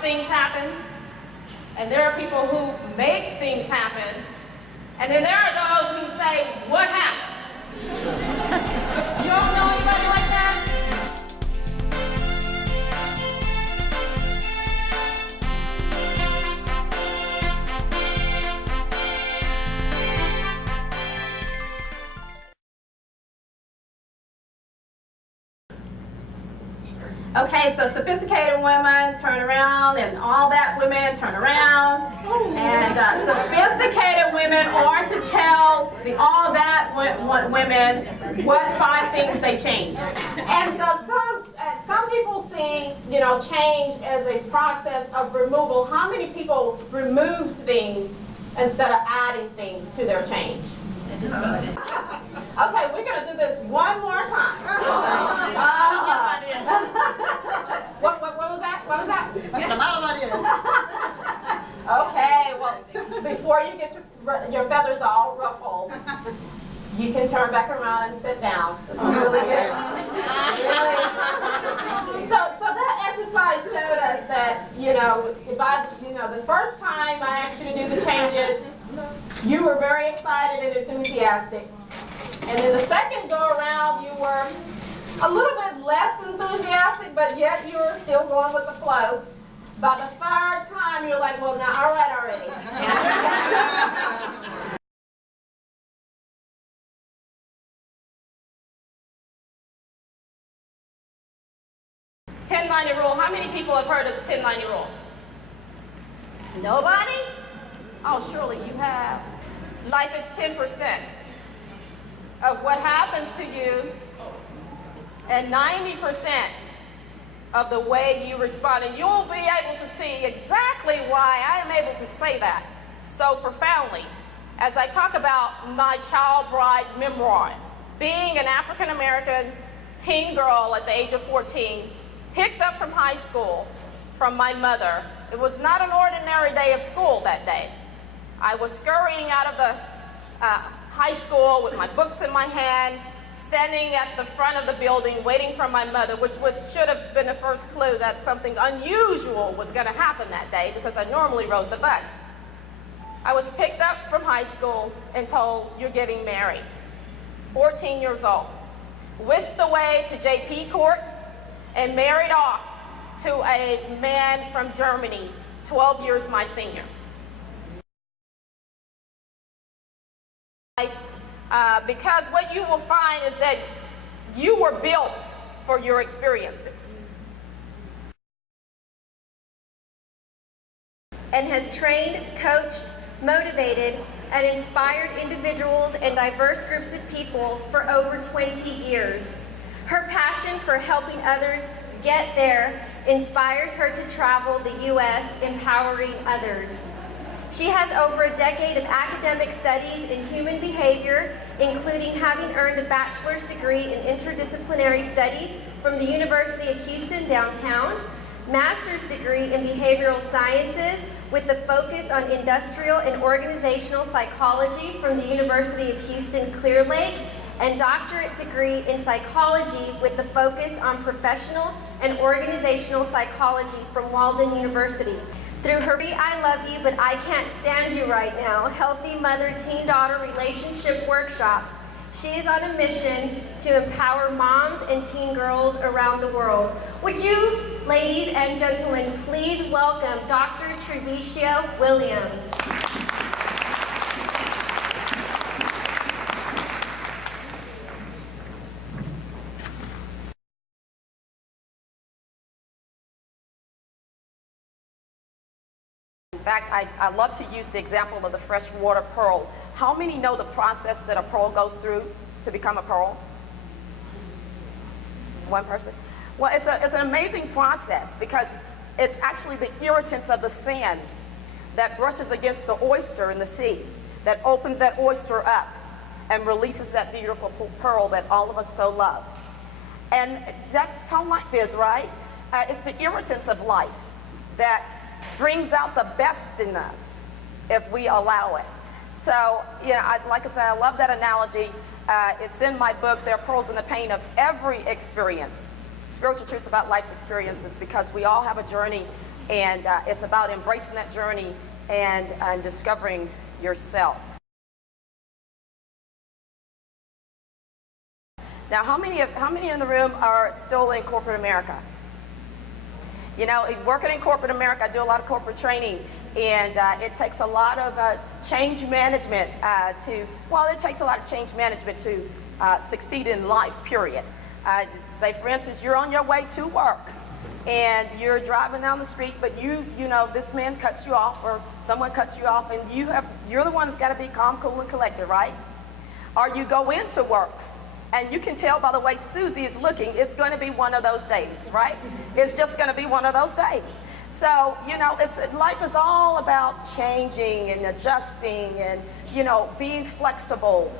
things happen, and there are people who make things happen, and then there are those who say, what happened? You don't know anybody like that? Okay, so sophisticated women turn around, and all that women turn around. And sophisticated women are to tell the all that women what 5 things they changed. And so some people see, change as a process of removal. How many people removed things instead of adding things to their change? Okay, we're going to do this one more time. What was that? What was that? Okay, well, before you get your feathers all ruffled, you can turn back around and sit down. Really good. Really. So that exercise showed us that, the first time I asked you to do the changes, you were very excited and enthusiastic. And then the second go around, you were a little bit less enthusiastic, but yet you were still going with the flow. By the third time, you're like, well, now, all right already. 10-90 rule. How many people have heard of the 10-90 rule? Nobody? Oh, surely you have. Life is 10% of what happens to you, and 90% of the way you respond. And you'll be able to see exactly why I am able to say that so profoundly as I talk about my child bride memoir. Being an African American teen girl at the age of 14, picked up from high school from my mother. It was not an ordinary day of school that day. I was scurrying out of the high school with my books in my hand, standing at the front of the building waiting for my mother, which should have been the first clue that something unusual was going to happen that day, because I normally rode the bus. I was picked up from high school and told, you're getting married. 14 years old. Whisked away to JP Court and married off to a man from Germany, 12 years my senior. Because what you will find is that you were built for your experiences. And has trained, coached, motivated, and inspired individuals and diverse groups of people for over 20 years. Her passion for helping others get there inspires her to travel the U.S. empowering others. She has over a decade of academic studies in human behavior, including having earned a bachelor's degree in interdisciplinary studies from the University of Houston downtown, master's degree in behavioral sciences with the focus on industrial and organizational psychology from the University of Houston Clear Lake, and doctorate degree in psychology with the focus on professional and organizational psychology from Walden University. Through her I Love You But I Can't Stand You Right Now Healthy Mother-Teen-Daughter Relationship Workshops, she is on a mission to empower moms and teen girls around the world. Would you, ladies and gentlemen, please welcome Dr. Trevicia Williams. In fact, I love to use the example of the freshwater pearl. How many know the process that a pearl goes through to become a pearl? One person? Well, it's an amazing process, because it's actually the irritants of the sand that brushes against the oyster in the sea that opens that oyster up and releases that beautiful pearl that all of us so love. And that's how life is, right? It's the irritants of life that brings out the best in us if we allow it. So, like I said, I love that analogy. It's in my book, There Are Pearls in the Pain of Every Experience. Spiritual Truths About Life's Experiences, because we all have a journey And it's about embracing that journey and discovering yourself. Now, how many in the room are still in corporate America? You know, working in corporate America, I do a lot of corporate training, and it takes a lot of change management it takes a lot of change management to succeed in life, period. Say, for instance, you're on your way to work, and you're driving down the street, but you know, this man cuts you off, or someone cuts you off, and you're the one that's got to be calm, cool, and collected, right? Or you go into work, and you can tell by the way Susie is looking, it's going to be one of those days, right? It's just going to be one of those days. So, you know, life is all about changing and adjusting and, you know, being flexible.